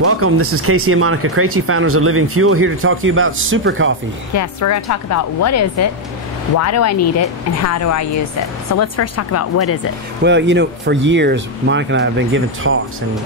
Welcome, this is Casey and Monica Krejci, founders of Living Fuel, here to talk to you about Super Coffee. Yes, we're going to talk about what is it, why do I need it, and how do I use it. So let's first talk about what is it. Well, you know, for years, Monica and I have been giving talks, and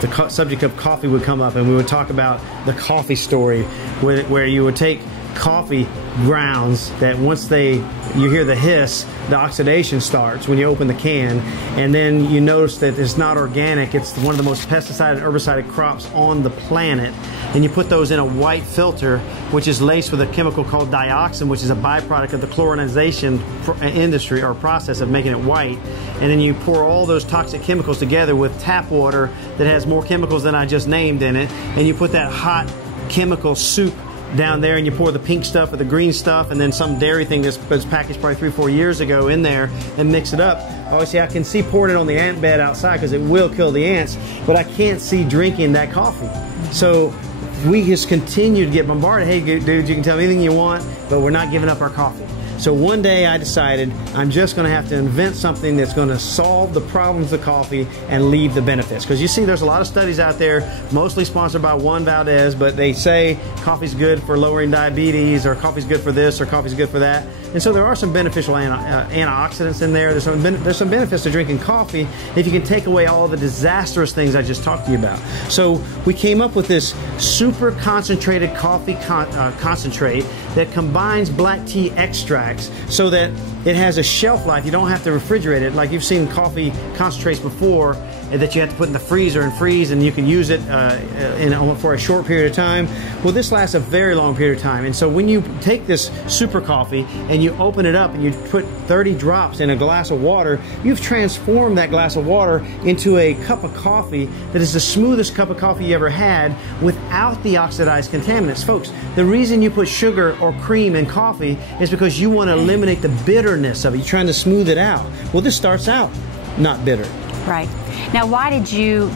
the subject of coffee would come up, and we would talk about the coffee story, where you would take coffee grounds that once you hear the hiss, the oxidation starts when you open the can, and then you notice that it's not organic. It's one of the most pesticide and herbicided crops on the planet, and you put those in a white filter which is laced with a chemical called dioxin, which is a byproduct of the chlorinization industry or process of making it white, and then you pour all those toxic chemicals together with tap water that has more chemicals than I just named in it, and you put that hot chemical soup down there, and you pour the pink stuff with the green stuff and then some dairy thing that was packaged probably 3 or 4 years ago in there, and mix it up. Obviously I can see pouring it on the ant bed outside because it will kill the ants, but I can't see drinking that coffee. So we just continue to get bombarded. Hey dude, you can tell me anything you want, but we're not giving up our coffee. So one day I decided I'm just going to have to invent something that's going to solve the problems of coffee and leave the benefits. Because you see, there's a lot of studies out there, mostly sponsored by Juan Valdez, but they say coffee's good for lowering diabetes, or coffee's good for this, or coffee's good for that. And so there are some beneficial antioxidants in there. There's some benefits to drinking coffee if you can take away all the disastrous things I just talked to you about. So we came up with this super concentrated coffee concentrate that combines black tea extracts so that it has a shelf life. You don't have to refrigerate it like you've seen coffee concentrates before, that you have to put in the freezer and freeze, and you can use it for a short period of time. Well, this lasts a very long period of time. And so when you take this super coffee and you open it up and you put 30 drops in a glass of water, you've transformed that glass of water into a cup of coffee that is the smoothest cup of coffee you ever had without the oxidized contaminants. Folks, the reason you put sugar or cream in coffee is because you want to eliminate the bitterness of it. You're trying to smooth it out. Well, this starts out not bitter. Right. Now, why did you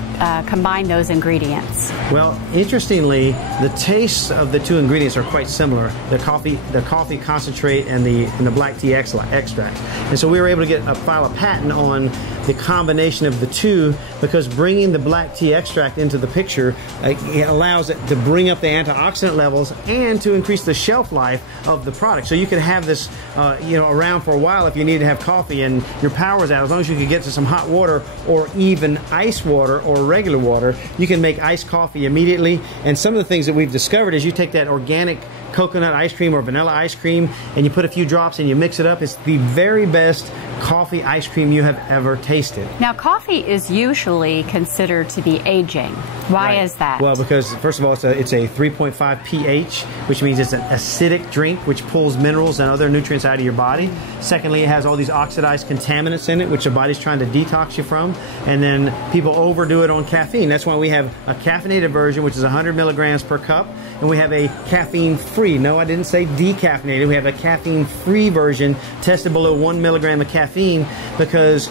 combine those ingredients? Well, interestingly, the tastes of the two ingredients are quite similar: the coffee concentrate and the black tea extract. And so we were able to file a patent on the combination of the two, because bringing the black tea extract into the picture, it allows it to bring up the antioxidant levels and to increase the shelf life of the product. So you can have this around for a while if you need to have coffee and your power's out. As long as you can get to some hot water or even ice water or regular water, you can make iced coffee immediately. And some of the things that we've discovered is you take that organic coconut ice cream or vanilla ice cream and you put a few drops and you mix it up. It's the very best coffee ice cream you have ever tasted. Now, coffee is usually considered to be aging. Why is that? Well, because first of all, it's a 3.5 pH, which means it's an acidic drink, which pulls minerals and other nutrients out of your body. Secondly, it has all these oxidized contaminants in it, which the body's trying to detox you from. And then people overdo it on caffeine. That's why we have a caffeinated version, which is 100 milligrams per cup, and we have a caffeine-free. No, I didn't say decaffeinated. We have a caffeine-free version tested below 1 milligram of caffeine, because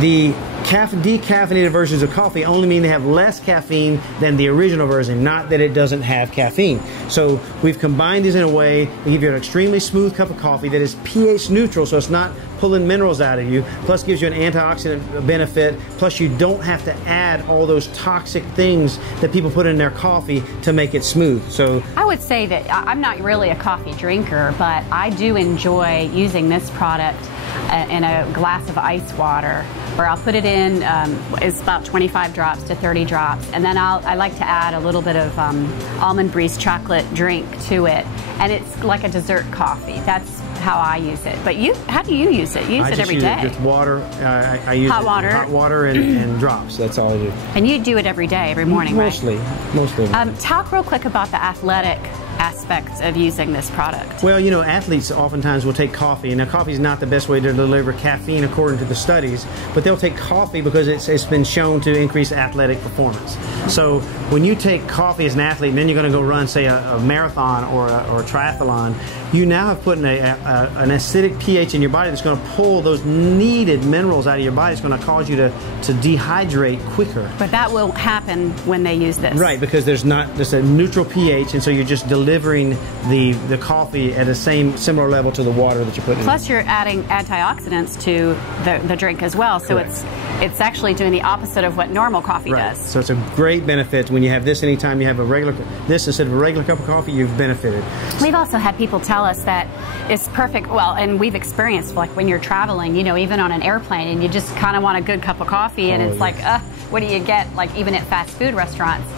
the decaffeinated versions of coffee only mean they have less caffeine than the original version, not that it doesn't have caffeine. So we've combined these in a way to give you an extremely smooth cup of coffee that is pH neutral, so it's not pulling minerals out of you, plus gives you an antioxidant benefit, plus you don't have to add all those toxic things that people put in their coffee to make it smooth. So I would say that I'm not really a coffee drinker, but I do enjoy using this product in a glass of ice water, where I'll put it in, it's about 25 drops to 30 drops, and then I like to add a little bit of almond breeze chocolate drink to it, and it's like a dessert coffee. That's how I use it. But how do you use it? You use it every day. I just use it with water. I use hot water and drops. That's all I do. And you do it every day, every morning, mostly, right? Mostly. Talk real quick about the athletic aspects of using this product. Well, you know, athletes oftentimes will take coffee. Now, coffee is not the best way to deliver caffeine according to the studies, but they'll take coffee because it's been shown to increase athletic performance. So when you take coffee as an athlete and then you're going to go run, say, a marathon or a triathlon, you now have put in an acidic pH in your body that's going to pull those needed minerals out of your body. It's going to cause you to dehydrate quicker. But that will happen when they use this. Right, because there's a neutral pH, and so you're just delivering the coffee at a similar level to the water that you're putting in. Plus you're adding antioxidants to the drink as well. So it's actually doing the opposite of what normal coffee does. So it's a great benefit when you have this. Anytime you have this instead of a regular cup of coffee, you've benefited. We've also had people tell us that it's perfect. Well, and we've experienced, like when you're traveling, you know, even on an airplane, and you just kind of want a good cup of coffee, and it's like, what do you get? Like even at fast food restaurants,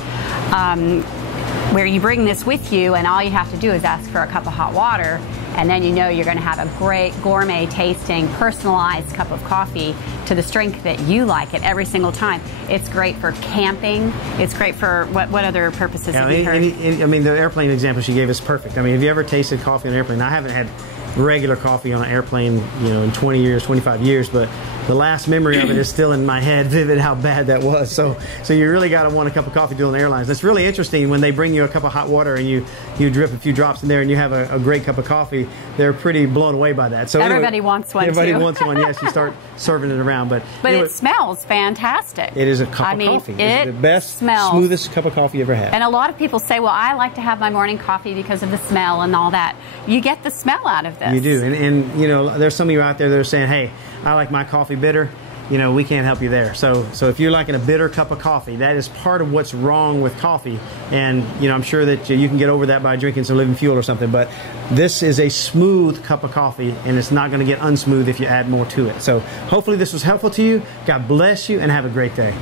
where you bring this with you, and all you have to do is ask for a cup of hot water, and then you know you're going to have a great gourmet tasting, personalized cup of coffee to the strength that you like it every single time. It's great for camping. It's great for what other purposes have you heard? I mean, the airplane example she gave is perfect. I mean, have you ever tasted coffee on an airplane? I haven't had regular coffee on an airplane, you know, in 20 years, 25 years, but the last memory of it is still in my head, vivid, how bad that was. So you really got to want a cup of coffee doing the airlines. It's really interesting when they bring you a cup of hot water and you drip a few drops in there and you have a great cup of coffee. They're pretty blown away by that. So everybody wants one. Everybody wants one. Yes, you start serving it around, but anyway, it smells fantastic. It is a cup of coffee. It's the best, smoothest cup of coffee you ever had. And a lot of people say, well, I like to have my morning coffee because of the smell and all that. You get the smell out of this. You do, and you know, there's some of you out there that are saying, hey, I like my coffee bitter. You know, we can't help you there. So if you're liking a bitter cup of coffee, that is part of what's wrong with coffee. And, you know, I'm sure that you can get over that by drinking some Living Fuel or something. But this is a smooth cup of coffee, and it's not going to get unsmooth if you add more to it. So hopefully this was helpful to you. God bless you, and have a great day.